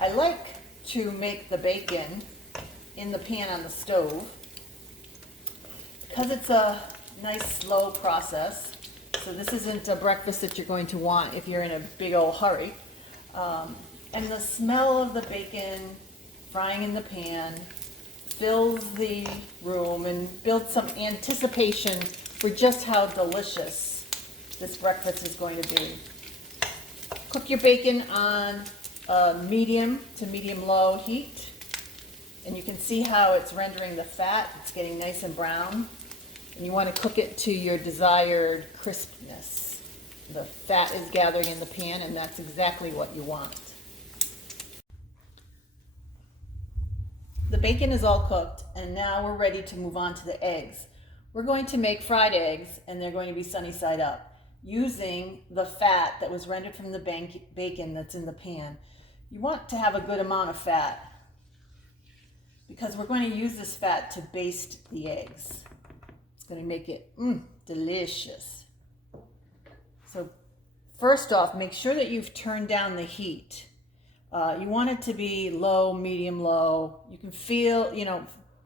I like to make the bacon in the pan on the stove because it's a nice slow process. So this isn't a breakfast that you're going to want if you're in a big old hurry. And the smell of the bacon frying in the pan fills the room and builds some anticipation for just how delicious this breakfast is going to be. Cook your bacon on medium to medium-low heat, and you can see how it's rendering the fat. It's getting nice and brown, and you want to cook it to your desired crispness. The fat is gathering in the pan, and that's exactly what you want. The bacon is all cooked, and now we're ready to move on to the eggs. We're going to make fried eggs, and they're going to be sunny side up, using the fat that was rendered from the bacon that's in the pan. You want to have a good amount of fat because we're going to use this fat to baste the eggs. It's going to make it delicious. So first off, make sure that you've turned down the heat. You want it to be low, medium, low. You can feel,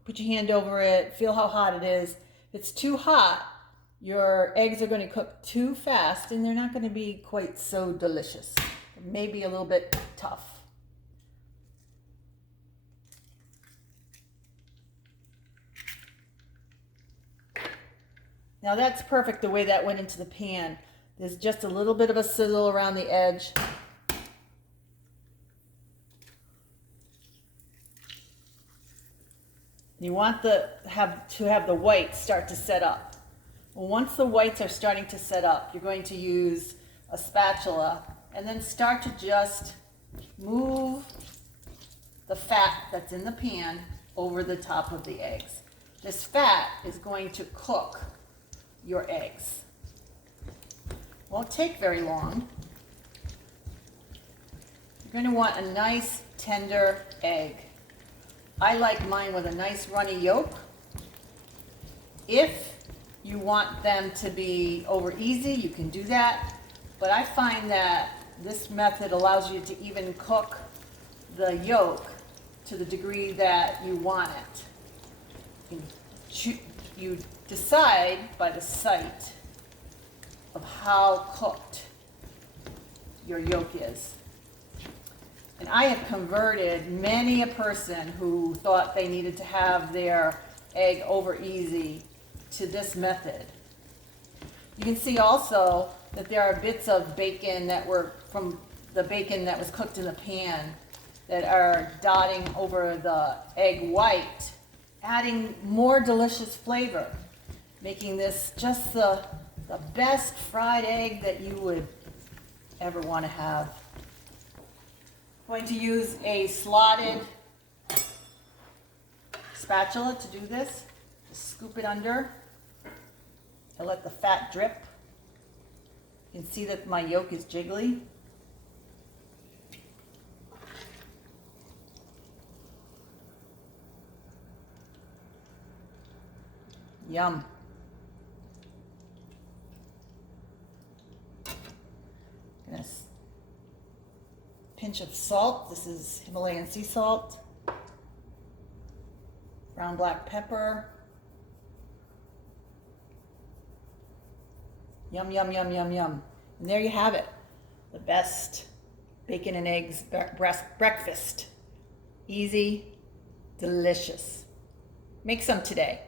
put your hand over it, feel how hot it is. If it's too hot, your eggs are going to cook too fast and they're not going to be quite so delicious. Maybe a little bit tough. Now that's perfect the way that went into the pan. There's just a little bit of a sizzle around the edge. You want to have the whites start to set up. Well, once the whites are starting to set up, you're going to use a spatula and then start to just move the fat that's in the pan over the top of the eggs. This fat is going to cook your eggs. Won't take very long. You're going to want a nice tender egg. I like mine with a nice runny yolk. If you want them to be over easy, you can do that. But I find that this method allows you to even cook the yolk to the degree that you want it. You decide by the sight of how cooked your yolk is. And I have converted many a person who thought they needed to have their egg over easy to this method. You can see also that there are bits of bacon that were from the bacon that was cooked in the pan that are dotting over the egg white, adding more delicious flavor, making this just the best fried egg that you would ever want to have. I'm going to use a slotted spatula to do this. Just scoop it under and let the fat drip. You can see that my yolk is jiggly. Yum. Pinch of salt. This is Himalayan sea salt. Brown black pepper. Yum, yum, yum, yum, yum. And there you have it. The best bacon and eggs breakfast. Easy, delicious. Make some today.